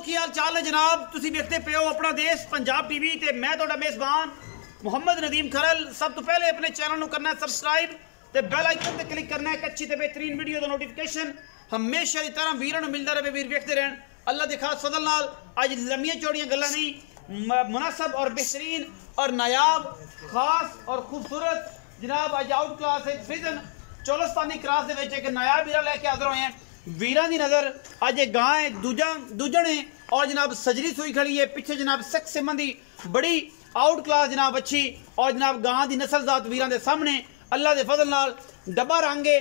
की हाल चाल है जनाब। तुसी देखते पे हो अपना देश पंजाब टीवी ते मैं तुहाडा मेज़बान मुहम्मद नदीम खरल। सब तो पहले अपने चैनल को करना है सबसक्राइब ते बेल आइकन ते क्लिक करना है एक अच्छी ते बेहतरीन वीडियो दा नोटिफिकेशन हमेशा की तरह वीरां नूं मिलदा रहे। वीर वेखते रहन अल्लाह दे खास फजल नाल। अज लम्मियां चौड़ियां गल्लां नहीं, मुनासब और बेहतरीन और नायाब खास और खूबसूरत जनाब अज आउट क्लास है प्रिजन चोलस्तानी क्रास दे विच एक नायाब वीरा लैके हाज़र होए हैं। वीरां दी नज़र अज एक गां है दूजन है और जनाब सजरी सुई खड़ी है। पिछे जनाब सख सिमन दी बड़ी आउट क्लास जनाब अच्छी और जनाब गां दी नस्ल जात वीरां दे सामने अल्लाह दे फजल नाल डब्बा रंग है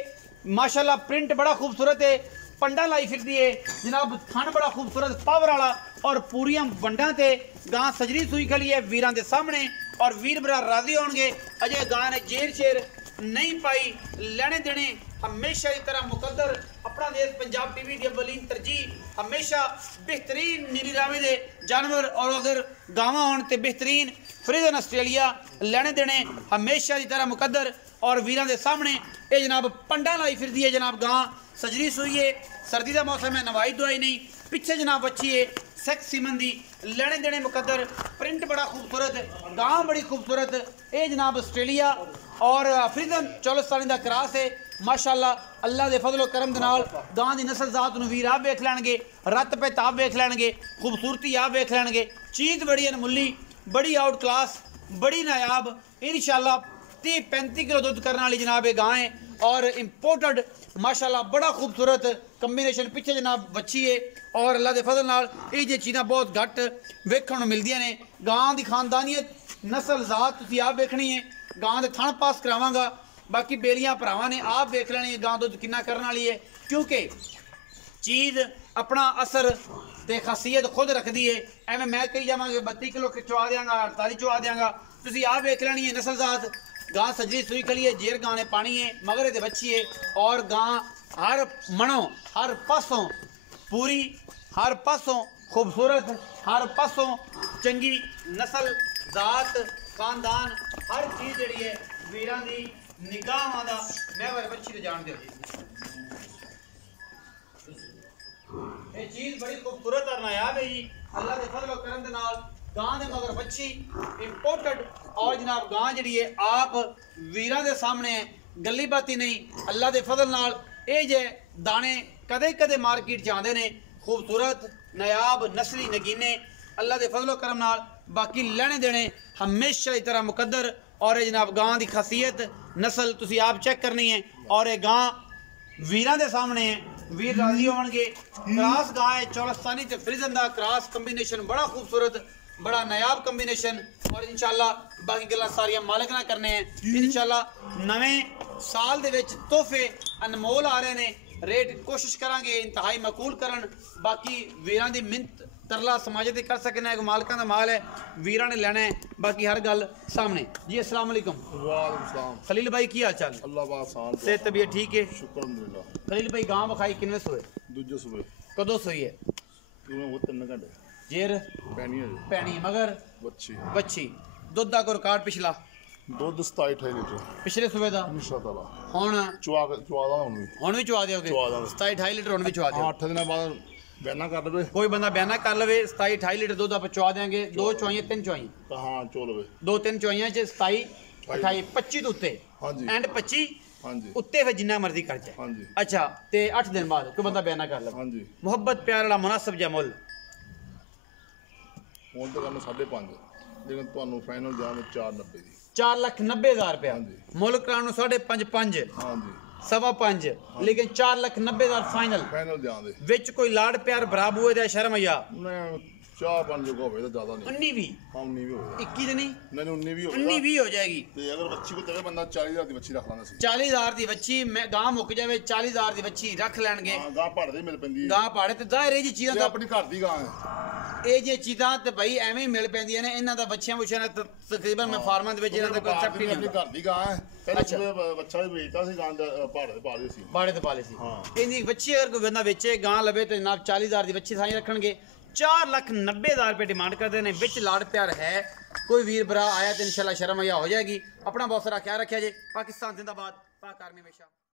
माशाल्लाह। प्रिंट बड़ा खूबसूरत है, पंडा लाई फिरदी है जनाब, थन बड़ा खूबसूरत पावर वाला और पूरियां वंडां ते गां सजरी सुई खड़ी है वीरां दे सामने। और वीर भरा राजी होंगे अजय गां ने जेर शेर नहीं पाई, लेने देने हमेशा की तरह मुकद्दर। अपना देश पंजाब टीवी की अवलीन तरजीह हमेशा बेहतरीन नीली रावी दे जानवर और अगर गावां होण ते बेहतरीन फ्रीजन ऑस्ट्रेलिया लेने देने हमेशा की तरह मुकद्दर। और वीरां दे सामने ये जनाब पंडा लाई फिरदी है जनाब गां सजरी सुई है, सर्दी का मौसम है, नवाई दुआई नहीं। पिछे जनाब अच्छी है सेक्स सीमन दी लेने देने मुकद्दर। प्रिंट बड़ा खूबसूरत, गां बड़ी खूबसूरत। ये जनाब ऑस्ट्रेलिया और फ्रीजन चोलस्तानी का क्रास है माशाल्लाह। अल्लाह दे फजलो करम दे नाल गां दी नस्ल जात नूं वीर आप वेख लैणगे, रत पे ताब वेख लैणगे, खूबसूरती आप वेख लैणगे। चीज़ बड़ी अनमुल्ली, बड़ी आउट क्लास, बड़ी नायाब। इंशाल्लाह 30-35 किलो दुध करने वाली जनाब ये गां है और इंपोर्टेड माशाल्लाह बड़ा खूबसूरत कंबीनेशन। पिछे जनाब बच्ची है और अल्लाह के फजल नाल ये चीज़ां बहुत घट वेखण नूं मिलदियां ने। गां की खानदानियत नस्ल जात तुसीं आप वेखनी है, गां के थण पास करावांगा, बाकी बेलियां भरावां ने आप वेख लेनी है गां दुध कितना करने वाली है। क्योंकि चीज़ अपना असर ते खासियत खुद रखती है। एवं मैं कही जावांगा 32 किलो चुआ देंगा, 48 चुआ देंगा, तुसीं आप वेख लेनी है नस्ल जात। गां सजरी सुई खली है, जेर गां ने पानी है, मगरे ते बच्ची है और गां हर मनो हर पासों पूरी, हर पासों खूबसूरत, हर पासों चंगी नस्ल जात खानदान हर चीज़ जी है वीरां दी निगाहां दा महवर बच्ची ते जान दे। ये चीज़ बड़ी खूबसूरत और नायाब है जी अल्लाह के फजल और करम दे नाल। गां दे मगर बच्ची इंपोर्टेड और जनाब गां जी है आप वीरां दे सामने है, गली बाती नहीं। अल्लाह के फजल नाल ये जे दाने कदे कदे मार्केट च आते हैं खूबसूरत नायाब नस्ली नगीने अल्लाह के फजल करम नाल। बाकी लेने देने हमेशा की तरह मुकद्दर। और ये जनाब गां की खासियत नस्ल तुसी आप चेक करनी है और ये गां वीरां दे सामने है, वीर राजी होंगे। क्रास गां है चोलस्तानी ते फ्रीजन दा क्रास कंबीनेशन बड़ा खूबसूरत, बड़ा नायाब कंबीनेशन। और इंशाल्लाह बाकी गल्लां सारियां मालिक ना करने हैं। इंशाल्लाह नवें साल दे विच तोहफे अनमोल आ रहे हैं, रेट कोशिश करांगे इंतहाई मकूल करन। बाकी वीरां दी मिन्नत तरला समाज ते कर सकना है, मालिकां दा माल है, वीरां ने लेना है। बाकी हर गल सामने जी। अस्सलाम वालेकुम। वालेकुम सलाम। खलील भाई की हाल चाल? अल्लाह पाक से तबीयत ठीक है? शुक्र अल्हम्दुलिल्लाह। खलील भाई गां बखाई किनवे सोए? दूजे सुबह कदों सोई है? वो 3 घंटे जेर पैनी है पैनी मगर बच्ची बच्ची दुध का कोई रिकॉर्ड पिछला दुध 27-28 लीटर पिछले सुबह का इंशाअल्लाह हुण चुआदा हुण भी चुआ दोगे? 27-28 लीटर हुण भी चुआ दो। 8 दिन बाद बयाना कर लवे, कोई बंदा बयाना कर लवे 27-28 लीटर दुध आप चुआ देंगे। 2 चुआइयां 3 चुआइयां हाँ चो लवे 2-3 चुआइयां 27-28 25 तो उत्ते हाँ जी एंड 25 हाँ जी उत्ते फिर जिन्ना मर्जी कर जाए। हाँ जी अच्छा ते 8 दिन बाद कोई बंदा बयाना कर लवे हाँ जी मुहब्बत प्यार वाला मुनासिब जा मुल ਹੁਣ तो करना 5.5 लेकिन ਤੁਹਾਨੂੰ फाइनल जान 490 दी 4,90,000 रुपया हाँ जी। मुल कराने 5.5 हाँ जी 5.25 लेकिन 4,90,000 फाइनल फाइनल जान दे विच कोई लाड़ प्यार बराब हुए दा शर्म या मैं 4-5 जो होवे तो ज्यादा नहीं 19 भी हाँ 19 भी होवे 21 तो नहीं नहीं 19 भी 19 भी हो जाएगी। ਤੇ ਅਗਰ ਬੱਚੀ ਕੋ ਤੇਰੇ ਬੰਦਾ 40000 ਦੀ ਬੱਚੀ ਰੱਖ ਲਾਂਦਾ ਸੀ। 40,000 ਦੀ ਬੱਚੀ ਮੈਂ ਗਾਂ ਮੁੱਕ ਜਾਵੇ 40,000 ਦੀ ਬੱਚੀ ਰੱਖ ਲੈਣਗੇ। ਹਾਂ ਗਾਂ ਪੜਦੇ ਹੀ ਮਿਲ ਪੈਂਦੀ ਹੈ। ਗਾਂ ਪਾੜੇ ਤੇ ਜ਼ਾਹਿਰ ਇਹ ਜੀ ਚੀਜ਼ਾਂ ਤੇ ਤਾਂ ਆਪਣੀ ਘਰ ਦੀ ਗਾਂ ਹੈ। ਇਹ ਜੇ ਚੀਜ਼ਾਂ ਤੇ ਭਾਈ ਐਵੇਂ ਹੀ ਮਿਲ ਪੈਂਦੀਆਂ ਨੇ। ਇਹਨਾਂ ਦਾ ਬੱਚਿਆਂ ਬੁੱਛਿਆਂ ਦਾ ਤਕਰੀਬਨ ਮੈਂ ਫਾਰਮਾਂ ਦੇ ਵਿੱਚ ਇਹਨਾਂ ਦਾ ਕਨਸੈਪਟ ਹੀ ਨਹੀਂ ਆਪਣੀ ਹੁੰਦਾ। ਘਰ ਦੀ ਗਾਂ ਹੈ। ਪਹਿਲੇ ਬੱਚਾ ਵੀ ਵੇਚਦਾ ਸੀ ਗਾਂ ਦਾ ਪਹਾੜੇ ਤੇ ਪਾ ਦੇ ਸੀ ਬਾੜੇ ਤੇ ਪਾਲੇ ਸੀ। ਹਾਂ। ਇਹਦੀ ਬੱਚੀ ਅਗਰ ਕੋਈ ਬੰਦਾ ਵੇਚੇ ਗਾਂ ਲਵੇ ਤੇ ਜਨਾਬ 40,000 ਦੀ ਬੱਚੀ ਸਾਈ ਰੱਖਣਗੇ। 4,90,000 रुपये डिमांड करते हैं। बिच लाड़ प्यार है कोई वीर भरा आया तो इंशाल्लाह शर्म या हो जाएगी। अपना बहुत सारा ख्याल रखा जे। पाकिस्तान जिंदाबाद, पाक आर्मी हमेशा।